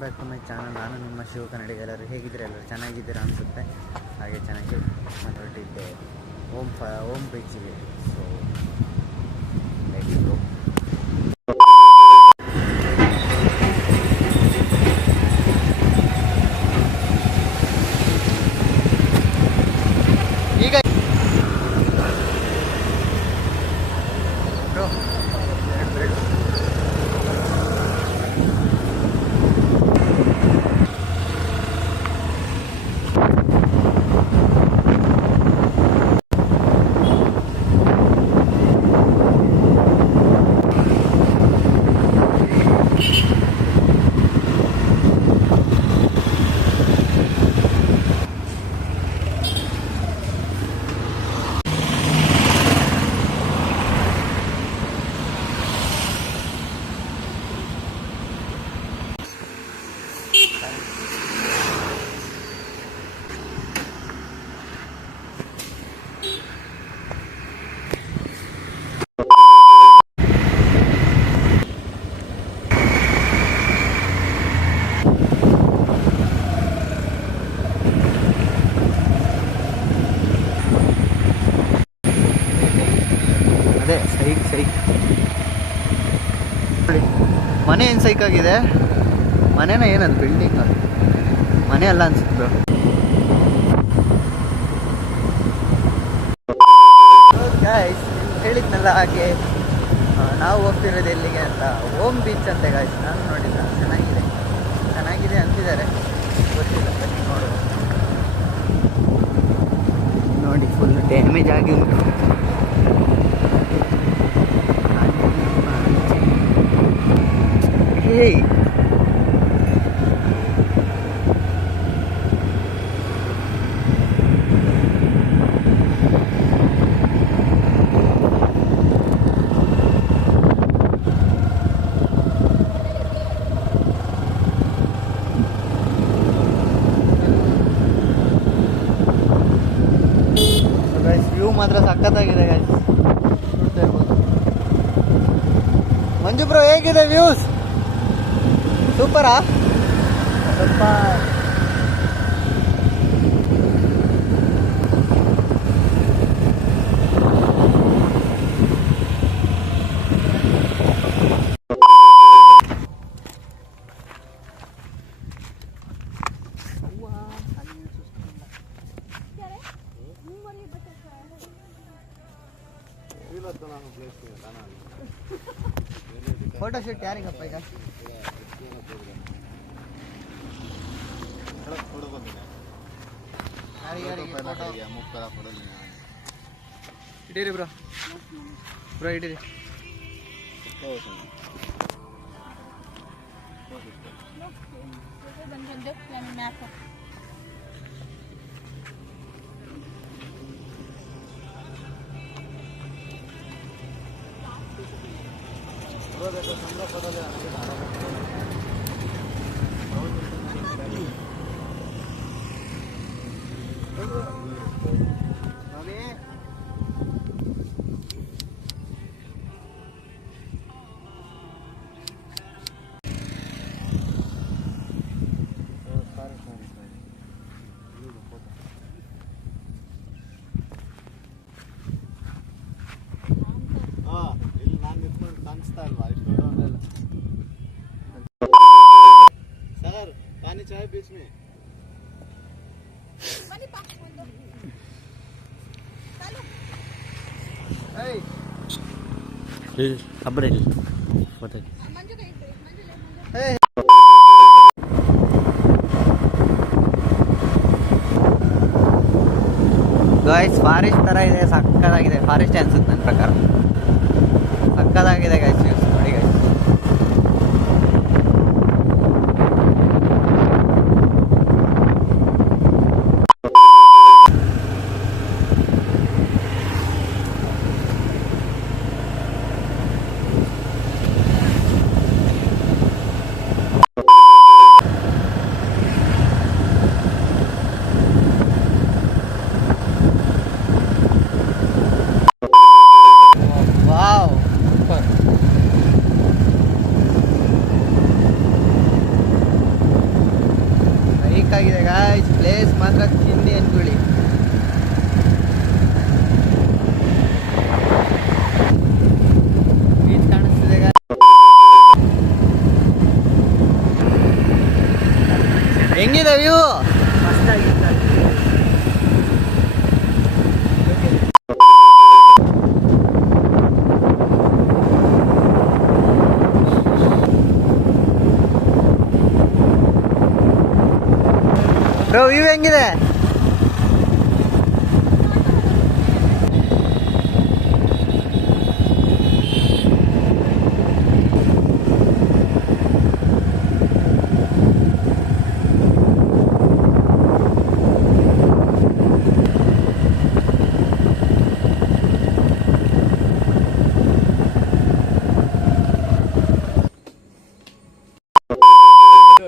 Welcome back to my channel. ನಾನು ನಿಮ್ಮ ಶಿವ ಕನ್ನಡಿಗ. ಎಲ್ಲರೂ ಹೇಗಿದ್ದೀರಾ? ಎಲ್ಲರೂ ಚೆನ್ನಾಗಿದ್ದೀರಾ ಅನಿಸುತ್ತೆ. ಹಾಗೆ ಚೆನ್ನಾಗಿ ನಾನು ಹೊರಟಿದ್ದೆ ಓಮ್ ಬೀಚಿಗೆ. So let's go. ಈಗ ಅದೇ ಸೈಕ್ ಮನೆ ಏನು ಸೈಕ್ ಆಗಿದೆ. ಮನೆನ ಏನದು ಬಿಲ್ಡಿಂಗ್? ಮನೆ ಅಲ್ಲ ಅನ್ಸುತ್ತೆ. ಗಾಯ್ಸ್ ಹೇಳಿದ್ನಲ್ಲ ಹಾಗೆ ನಾವು ಹೋಗ್ತಿರೋದು ಎಲ್ಲಿಗೆ ಅಂತ, ಓಮ್ ಬೀಚ್ ಅಂತೆ ಗಾಯ್ಸ್. ನಾನು ನೋಡಿಲ್ಲ, ಚೆನ್ನಾಗಿದೆ ಅಂತಿದ್ದಾರೆ, ಗೊತ್ತಿಲ್ಲ. ಬನ್ನಿ ನೋಡುವ. ನೋಡಿ ಫುಲ್ ಡ್ಯಾಮೇಜ್ ಆಗಿ ಹೇ ವ್ಯೂ ಮಾತ್ರ ಸಖತ್ತಾಗಿದೆ ಗೈಸ್, ನೋಡ್ತಾ ಇರ್ಬೋದು. ಮಂಜು ಬ್ರೋ ಹೇಗಿದೆ ವ್ಯೂಸ್? ಸೂಪರಾ? ಸ್ವಲ್ಪ ಫೋಟೋ ಶೂಟ್ ಯಾರಿಗಪ್ಪ ಈಗ? ಇಡೀರಿ ಬ್ರೋ ಇಡೀರಿ. सर पानी चाहिए बीच में. ಗಾಯ್ಸ್ ಫಾರೆಸ್ಟ್ ಥರ ಇದೆ, ಸಕ್ಕತ್ತಾಗಿದೆ. ಫಾರೆಸ್ಟ್ ಅನ್ಸುತ್ತೆ ನನ್ನ ಪ್ರಕಾರ, ಸಕ್ಕತ್ತಾಗಿದೆ ಗಾಯ್ಸ್. ನೋಡಿ ಗಾಯ್ಸ್, ವಾವ್ ಸೂಪರ್. ಸಖತ್ತಾಗಿದೆ ಗಾಯ್ಸ್, ಪ್ಲೇಸ್ ಮಾತ್ರ ಚಿಂದಿ ಅನ್ಕೊಳ್ಳಿ. ಬೀಚ್ ಕಾಣಿಸ್ತಿದೆ guys. ಹೆಂಗಿದೆ ವ್ಯೂ? ಬ್ರೋ ವ್ಯೂ ಹೆಂಗಿದೆ?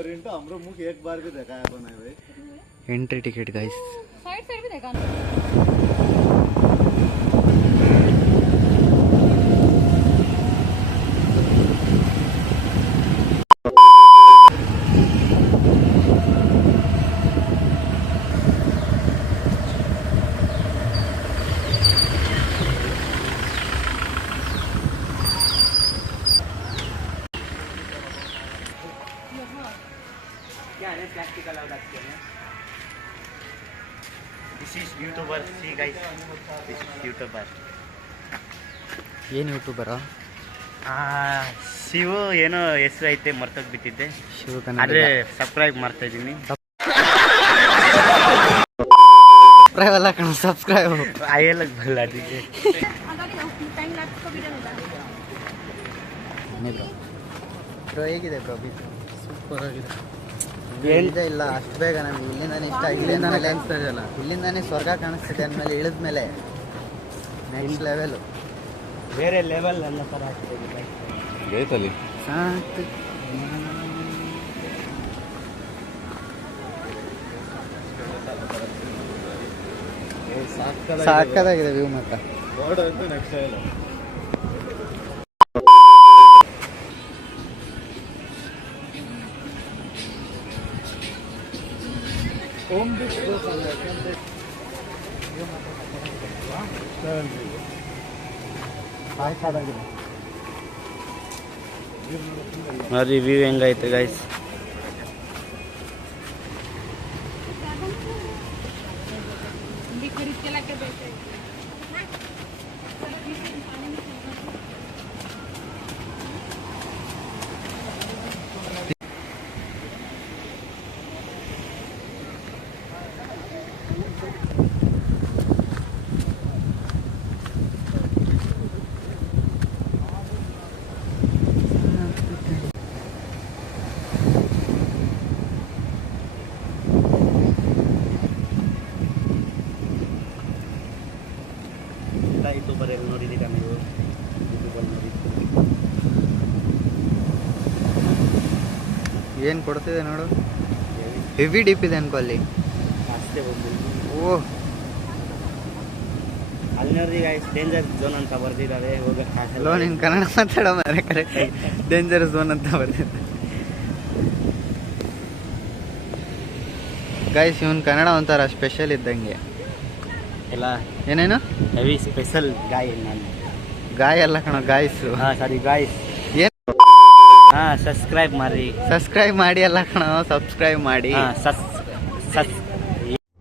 रिंटू हमरो मुख एक बार भी देखा है बनाए भाई. Entry ticket guys. Side side भी देखा. क्या है प्लास्टिक अलाउड आपके में? This is YouTuber, see guys, this is YouTuber. ಏನು ಯೂಟ್ಯೂಬರ? ಶಿವು ಏನೋ ಹೆಸರು ಐತೆ ಮರ್ತೋಗ್ಬಿಟ್ಟಿದ್ದೆ. ಶಿವ ಆದರೆ ಸಬ್ಸ್ಕ್ರೈಬ್ ಮಾಡ್ತಾ ಇದ್ದೀನಿ. ಸಬ್ಸ್ಕ್ರೈಬ್ ಅಲ್ಲ ಕಣ, ಸಬ್ಸ್ಕ್ರೈಬ್ ಆಯಲ್ಲ ಬಲ್ಲ ಅದಕ್ಕೆ. टाइम लैप्स का वीडियो मिला. ಬ್ರೋ ಹೇಗಿದೆ ಬ್ರೋ ಬೀಚ್? ಸೂಪರ್ ಆಗಿದೆ. ಇಳಿದೇ ಇಲ್ಲ ಅಷ್ಟು ಬೇಗ ನನಗೆ ಇಲ್ಲಿಂದಾನೆ ಇಷ್ಟ ಆಗಿದೆ. ಇಲ್ಲಿಂದಾನೆ ಸ್ವರ್ಗ ಕಾಣಿಸ್ತಿದೆ ಅಂದಮೇಲೆ ಇಳಿದ್ಮೇಲೆ ನೆಕ್ಸ್ಟ್ ಲೆವೆಲು. ಬೇರೆ ಲೆವೆಲ್ ಅನ್ನೋ ಥರ ಆಗ್ತಿದೆ. ಗೈತಲ್ಲಿ ಸಾಕು ಸಾಕಾಗಿದೆ ವ್ಯೂ ಮಾತ್ರ. ರೋಡ್ ಅಂತೂ ನೆಕ್ಸ್ಟ್ ಇಲ್ಲ. ಓಮ್ ಬೀಚ್ ನೋಡಿ ವ್ಯೂ ಹೆಂಗೈತೆ ಗೈಸ್. भी खरीद के लाके बेचे. ಯೂಟ್ಯೂಬರ್ ನೋಡಿದ್ದೀರಾ ನೀವು? ಯೂಟ್ಯೂಬಲ್ಲಿ ನೋಡಿದ್ದು ಏನು ಕೊಡ್ತಿದೆ ನೋಡು, ಹೆವಿ ಡೀಪ್ ಇದೆ ಅನ್ಕೋ ಅಲ್ಲಿ. ಅಷ್ಟೇ ಒಂದು ಓಹ್ ಅಲ್ಲಿ ನೋಡಿ ಗೈಸ್, ಡೇಂಜರ್ ಝೋನ್ ಅಂತ ಬರ್ದಿದ್ದಾರೆ. ಹೋಗಕ್ಕೆ ಹಲೋ, ನೀನು ಕನ್ನಡ ಮಾತಾಡೋ ಮಾರೆ ಕರೆಕ್ಟ್. ಡೇಂಜರ್ ಝೋನ್ ಅಂತ ಬರ್ತಿದ್ದೆ ಗೈಸ್. ಇವನು ಕನ್ನಡ ಒಂಥರ ಸ್ಪೆಷಲ್ ಇದ್ದಂಗೆ ಎಲ್ಲ. ಏನೇನು ಹೆವಿ ಸ್ಪೆಷಲ್ ಗಾಯ ನಾನು. ಗಾಯ ಅಲ್ಲ ಕಣೋ, ಗಾಯ್ಸು. ಹಾಂ ಸಾರಿ ಗಾಯ್ಸ್. ಏನು? ಹಾಂ ಸಬ್ಸ್ಕ್ರೈಬ್ ಮಾಡಿ. ಸಬ್ಸ್ಕ್ರೈಬ್ ಮಾಡಿ ಅಲ್ಲ ಕಣೋ, ಸಬ್ಸ್ಕ್ರೈಬ್ ಮಾಡಿ. ಹಾಂ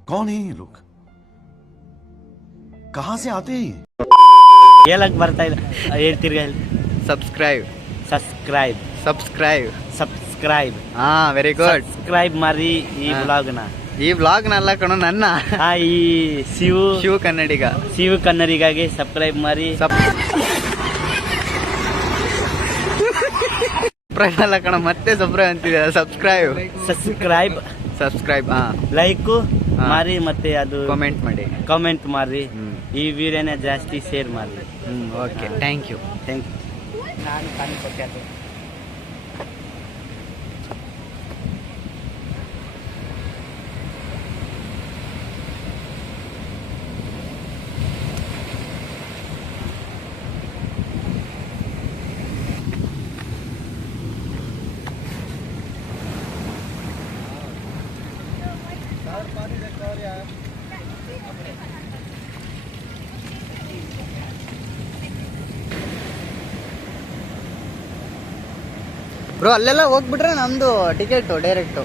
कौन है ये लोग? कहाँ से आते हैं ये? ಹೇಳಕ್ ಬರ್ತಾ ಇಲ್ಲ, ಹೇಳ್ತಿರ್ಗ. ಸಬ್ಸ್ಕ್ರೈಬ್ ಸಬ್ಸ್ಕ್ರೈಬ್ ಸಬ್ಸ್ಕ್ರೈಬ್ ಸಬ್ಸ್ಕ್ರೈಬ್ ಹಾ, ವೆರಿ ಗುಡ್. ಸಬ್ಸ್ಕ್ರೈಬ್ ಮಾಡಿ ಈ ಹಾ. ಬ್ಲಾಗ್ನ. ಈ ಬ್ಲಾಗ್ ನಲ್ಲ ಕಣೋ, ನನ್ನ ಹಾ, ಈ ಶಿವ ಕನ್ನಡಿಗ. ಶಿವ ಕನ್ನಡಿಗಾಗಿ ಸಬ್ಸ್ಕ್ರೈಬ್ ಮಾಡಿ. ಸಬ್ಸ್ಕ್ರೈಬ್ ಅಲ್ಲ ಕಣೋ, ಮತ್ತೆ ಸಬ್ಸ್ಕ್ರೈಬ್ ಅಂತಿದೆ. ಸಬ್ಸ್ಕ್ರೈಬ್ ಸಬ್ಸ್ಕ್ರೈಬ್ ಸಬ್ಸ್ಕ್ರೈಬ್ ಹಾ, ಲೈಕ್ ಹಾ. ಮಾಡಿ, ಮತ್ತೆ ಅದು ಕಾಮೆಂಟ್ ಮಾಡಿ. ಕಾಮೆಂಟ್ ಮಾಡಿ. ಹ್ಮ್. ಈ ವಿಡಿಯೋನ ಜಾಸ್ತಿ ಶೇರ್ ಮಾಡಿ. Okay, thank you. Thank you. ನಾನು ಪಾನಿ ಕೊಟ್ಟೆ. ಬ್ರೋ ಅಲ್ಲೆಲ್ಲ ಹೋಗ್ಬಿಟ್ರೆ ನಮ್ದು ಟಿಕೆಟ್ ಡೈರೆಕ್ಟು.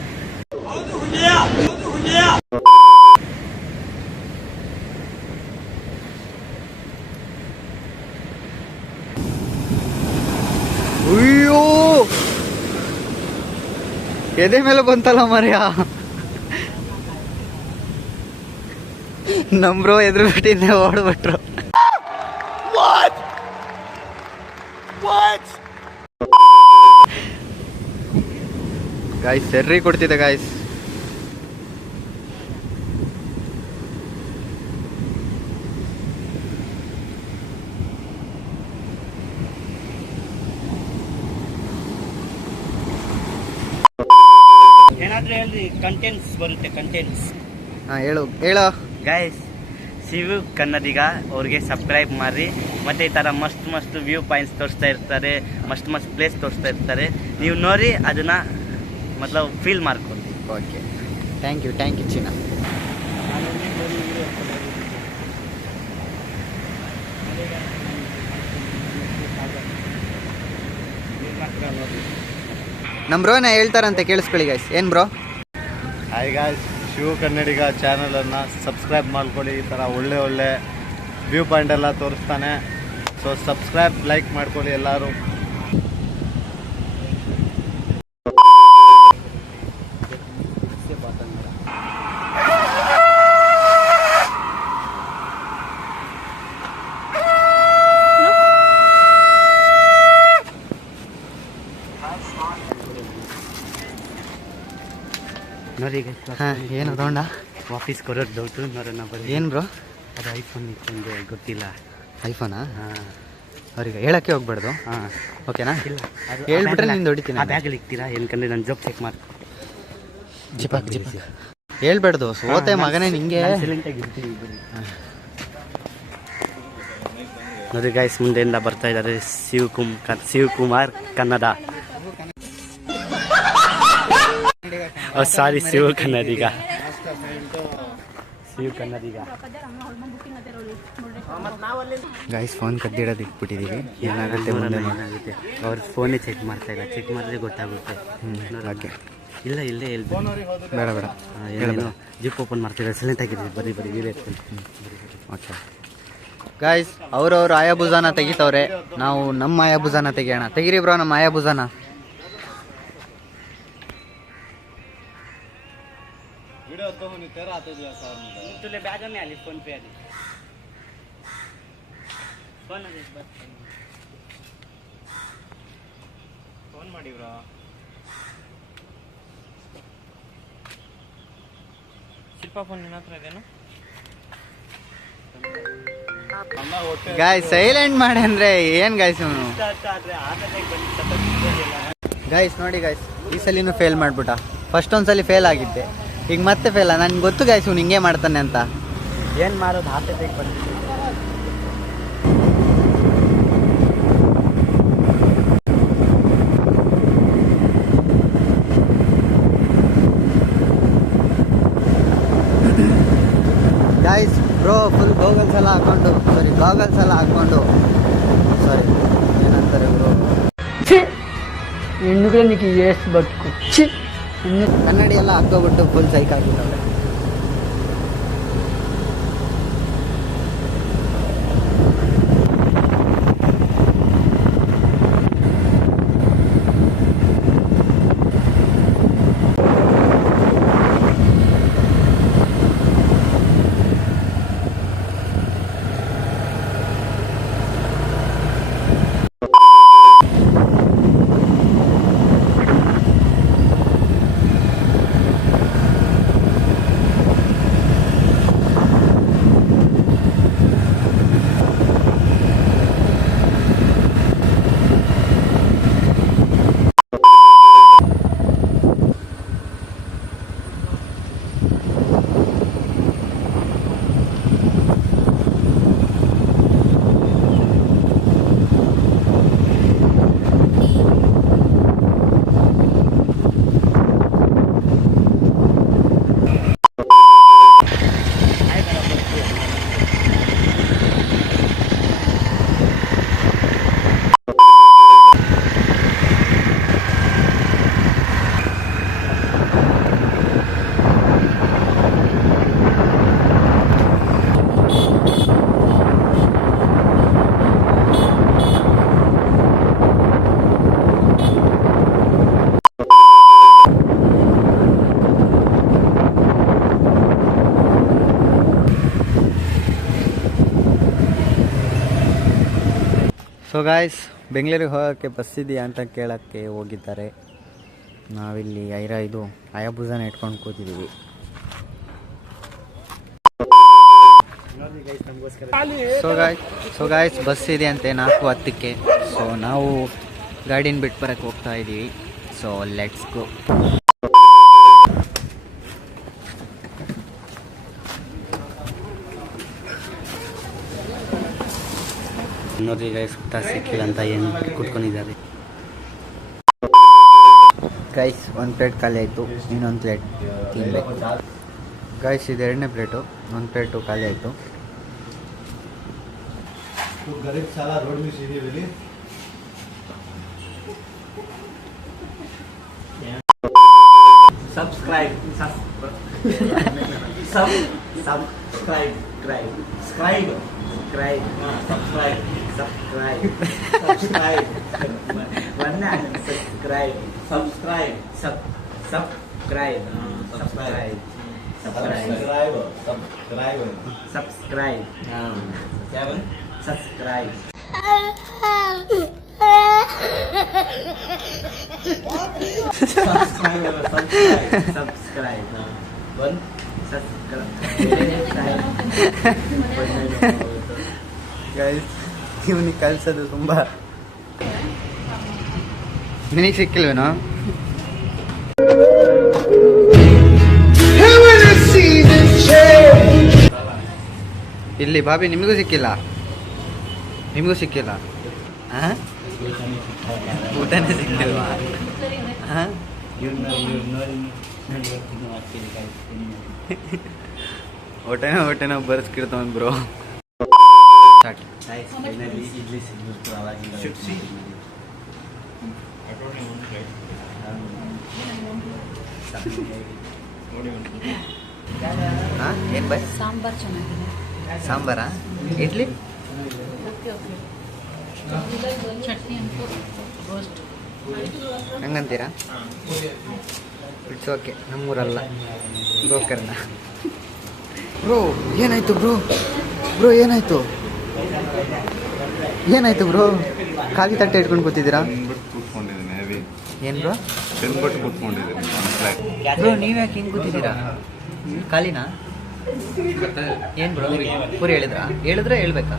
ಅಯ್ಯೋ ಎದೆ ಮೇಲೆ ಬಂತಲ್ಲ ಮರ್ಯ. ನಮ್ಬ್ರೋ ಎದುರು ಬಿಟ್ಟಿದ್ದೆ ಓಡ್ಬಿಟ್ರು. ಗಾಯ್ಸ್ ಸೆರ್ರಿ ಕೊಡ್ತಿದ್ದೆ ಗಾಯ್ಸ್. ಏನಾದ್ರೂ ಹೇಳ್ರಿ, ಕಂಟೆಂಟ್ಸ್ ಬರುತ್ತೆ ಕಂಟೆಂಟ್ಸ್. ಹಾ ಹೇಳೋ ಗೈಸ್, ಶಿವು ಕನ್ನಡಿಗ ಅವ್ರಿಗೆ ಸಬ್ಸ್ಕ್ರೈಬ್ ಮಾಡಿ. ಮತ್ತು ಈ ಥರ ಮಸ್ತ್ ವ್ಯೂ ಪಾಯಿಂಟ್ಸ್ ತೋರಿಸ್ತಾ ಇರ್ತಾರೆ, ಮಸ್ತ್ ಪ್ಲೇಸ್ ತೋರಿಸ್ತಾ ಇರ್ತಾರೆ. ನೀವು ನೋಡಿ ಅದನ್ನು ಫೀಲ್ ಮಾಡ್ಕೊಳ್ಳಿ. ಓಕೆ, ಥ್ಯಾಂಕ್ ಯು ಚಿನ್ನ. ನಮ್ಮ ಬ್ರೋನ ಹೇಳ್ತಾರಂತೆ, ಕೇಳಿಸ್ಕೊಳ್ಳಿ ಗೈಸ್. ಏನು ಬ್ರೋ? ಹಾಯ್ ಗಾಯ್ಸ್, ಶಿವು ಕನ್ನಡಿಗ ಚಾನಲನ್ನು ಸಬ್ಸ್ಕ್ರೈಬ್ ಮಾಡ್ಕೊಳ್ಳಿ. ಈ ಥರ ಒಳ್ಳೆ ವ್ಯೂ ಪಾಯಿಂಟ್ ಎಲ್ಲ ತೋರಿಸ್ತಾನೆ. ಸೊ ಸಬ್ಸ್ಕ್ರೈಬ್, ಲೈಕ್ ಮಾಡ್ಕೊಳ್ಳಿ ಎಲ್ಲರೂ. ನೋಡಿ ಹಾಂ, ಏನು ತಗೊಂಡ? ವಾಪೀಸ್ ಕೊಡೋದು ಡೌಟು ನೋಡೋಣ ಬರೀ. ಏನು ಬ್ರೋ? ಅದು ಐಫೋನ್ ಇಟ್ಕೊಂಡು ಗೊತ್ತಿಲ್ಲ. ಐಫೋನಾ? ಹಾಂ, ಅವ್ರಿಗೆ ಹೇಳಕ್ಕೆ ಹೋಗ್ಬಾರ್ದು. ಹಾಂ, ಓಕೆನಾ? ಇಲ್ಲ ಅದು ಹೇಳ್ಬಿಟ್ರೆ ನೀನು ಹೊಡಿತೀನಿ. ಆ ಬ್ಯಾಗಲ್ಲಿ ಇಕ್ತೀರಾ? ಏನಕಂದ್ರೆ ನಾನು ಜಾಬ್ ಚೆಕ್ ಮಾಡಿ ಜಿಪಾಕ್ ಹೇಳ್ಬಾರ್ದು. ಸೋತೆ ಮಗನೇ ನಿಂಗೆ. ಸೈಲೆಂಟಾಗಿ ಇರ್ತೀನಿ ಬರೀ. ನೋಡಿ ಗೈಸ್, ಮುಂದೆಯಿಂದ ಬರ್ತಾ ಇದ್ದಾರೆ Shivakumar Kannada. Sorry, Shiva Kannadiga. Guys phone ಕದ್ದಿಡೋದು ಇಟ್ಬಿಟ್ಟಿದ್ದೀವಿ. ಏನಾಗುತ್ತೆ ಮುಂದೆ ಏನಾಗುತ್ತೆ? ಅವ್ರ ಫೋನೇ ಚೆಕ್ ಮಾಡ್ತಾ ಇಲ್ಲ. ಚೆಕ್ ಮಾಡಿದ್ರೆ ಗೊತ್ತಾಗುತ್ತೆ. ಓಕೆ, ಇಲ್ಲ ಇಲ್ಲೇ ಹೇಳ್ಬೋದು. ಬೇಡ ಏನೇನು ಜಿಪ್ ಓಪನ್ ಮಾಡ್ತಿದ್ದಾರೆ. ಸೈಲೆಂಟ್ ಆಗಿದ್ದೀವಿ. ಬರೀ ವೀಡಿಯೋ ಎತ್ಕೊಂಡು. ಓಕೆ ಗೈಸ್, ಅವ್ರವ್ರು ಆಯಾಬುಜಾನ ತೆಗಿತವ್ರೆ. ನಾವು ನಮ್ಮ ಆಯಾಬುಜಾನ ತೆಗಿಯೋಣ. ತೆಗಿರಿ ಬ್ರೋ ನಮ್ಮ ಆಯಾಬುಜಾನ. तुले बॅग में आली फोन पे आली. फोन ಮಾಡಿವ್ರಾ? ಶಿಲ್ಪ ಫೋನ್ ನಿನ್ನ ಹತ್ರ ಇದೆನಾ? ಗಾಯ್ಸ್ ಸೈಲೆಂಟ್ ಮಾಡಿ ಅಂದ್ರೆ ಏನ್ ಗಾಯ್ಸ್ ಇವನು? ಗೈಸ್ ನೋಡಿ ಗೈಸ್, ಈ ಸಲಿನೂ ಫೇಲ್ ಮಾಡ್ಬಿಟ್ಟ. ಫಸ್ಟ್ ಒಂದ್ಸಲಿ ಫೇಲ್ ಆಗಿದ್ದೆ, ಈಗ ಮತ್ತೆ ಫೇಲ್. ನನ್ಗೆ ಗೊತ್ತು ಗೈಸ್ ಇವ್ನು ಹಿಂಗೆ ಮಾಡ್ತಾನೆ ಅಂತ. ಏನು ಮಾಡೋದು? ಹಾರ್ಟ್ ಅಟ್ಯಾಕ್ ಬಂದಿದೆ. ಗೈಸ್ ಬ್ರೋ ಫುಲ್ ಗಾಗಲ್ಸ್ ಎಲ್ಲ ಹಾಕೊಂಡು ಸಾರಿ ಏನಂತಾರೆ ಬ್ರೋ, ಹೆಣ್ಣುಗಳು ನೀನು ಎಷ್ಟು ಬದುಕು ಕನ್ನಡಿ ಎಲ್ಲ ಹಾಕೋಬಿಟ್ಟು ಫುಲ್ ಸೈಕ್ ಆಗಿದ್ದವ್ರೆ. ಸೊ ಗಾಯ್ಸ್, ಬೆಂಗಳೂರಿಗೆ ಹೋಗೋಕ್ಕೆ ಬಸ್ ಇದೆಯಾ ಅಂತ ಕೇಳೋಕ್ಕೆ ಹೋಗಿದ್ದಾರೆ. ನಾವಿಲ್ಲಿ ಇದು ಅಯಾಬುಜಾನ ಇಟ್ಕೊಂಡು ಕೂತಿದ್ದೀವಿ. ಸೊ ಗಾಯ್ಸ್ ಬಸ್ ಇದೆ ಅಂತೆ 4:10ಕ್ಕೆ. ಸೊ ನಾವು ಗಾಡಿನ ಬಿಟ್ಟು ಬರೋಕ್ಕೆ ಹೋಗ್ತಾ ಇದ್ದೀವಿ. So let's go. ನೋಡ್ರಿ ಗೈಸ್, ಊಟ ಸಿಕ್ಕಿಲ್ಲ ಅಂತ ಏನು ಕುತ್ಕೊಂಡಿದ್ದಾರೆ. ಗೈಸ್, ಒಂದು ಪ್ಲೇಟ್ ಖಾಲಿ ಆಯಿತು, ಇನ್ನೊಂದು ಪ್ಲೇಟ್ ತಿನ್ನಬೇಕು. ಗೈಸ್, ಇದು 2ನೇ ಪ್ಲೇಟು, ಒಂದು ಪ್ಲೇಟು ಖಾಲಿ ಆಯಿತು. गरीब साला रोड में सीधी मिली. Subscribe. ಗೈಸ್, ಇವನಿಗೆ ಕಲಿಸೋದು ತುಂಬ. ನಿನಗೆ ಸಿಕ್ಕಿಲ್ವೇನೋ? ಇಲ್ಲಿ ಬಾಬಿ, ನಿಮಗೂ ಸಿಕ್ಕಿಲ್ಲ? ನಿಮಗೂ ಸಿಕ್ಕಿಲ್ಲ? ಹಾಂ, ಊಟನೇ ಸಿಕ್ಕಿಲ್ವಾ? ಹಾಂ, ಹೊಟ್ಟೆನೋ ಬರ್ಸ್ಕಿಡ್ತಾವ ಬ್ರೋ. ಇಡ್ಲಿ ಸಿಗ್ಬಿಟ್ಟು ಅವಾಗಿಲ್ಲ. ಹಾಂ, ಏನು ಬೈ? ಸಾಂಬಾರ್ ಚೆನ್ನಾಗಿದೆ. ಸಾಂಬಾರಾ? ಇಡ್ಲಿ? ಚಟ್ನಿ ಅಂತೂ ರೋಸ್ಟ್. ಹಂಗಂತೀರಾ? ಇಟ್ಸ್ ಓಕೆ, ನಮ್ಮೂರಲ್ಲ, ಗೋಕರ್ಣ. ಬ್ರೋ ಏನಾಯ್ತು ಏನಾಯ್ತು ಬ್ರೋ? ಖಾಲಿ ತಟ್ಟೆ ಇಟ್ಕೊಂಡು ಕೂತಿದ್ದೀರಾ? ಕೂತ್ಕೊಂಡಿದ್ದೀನಿ ಹೆವಿ. ಏನು ಬ್ರೋ? ತಿನ್ಬಿಟ್ಟು ಕೂತ್ಕೊಂಡಿದ್ದೀನಿ. ಬ್ರೋ ನೀವು ಯಾಕೆ ಹಿಂಗೆ ಕೂತಿದ್ದೀರಾ? ಖಾಲಿನಾ? ಏನು ಬ್ರೋ, ಪೂರಿ ಹೇಳಿದ್ರಾ ಹೇಳ್ಬೇಕಾ?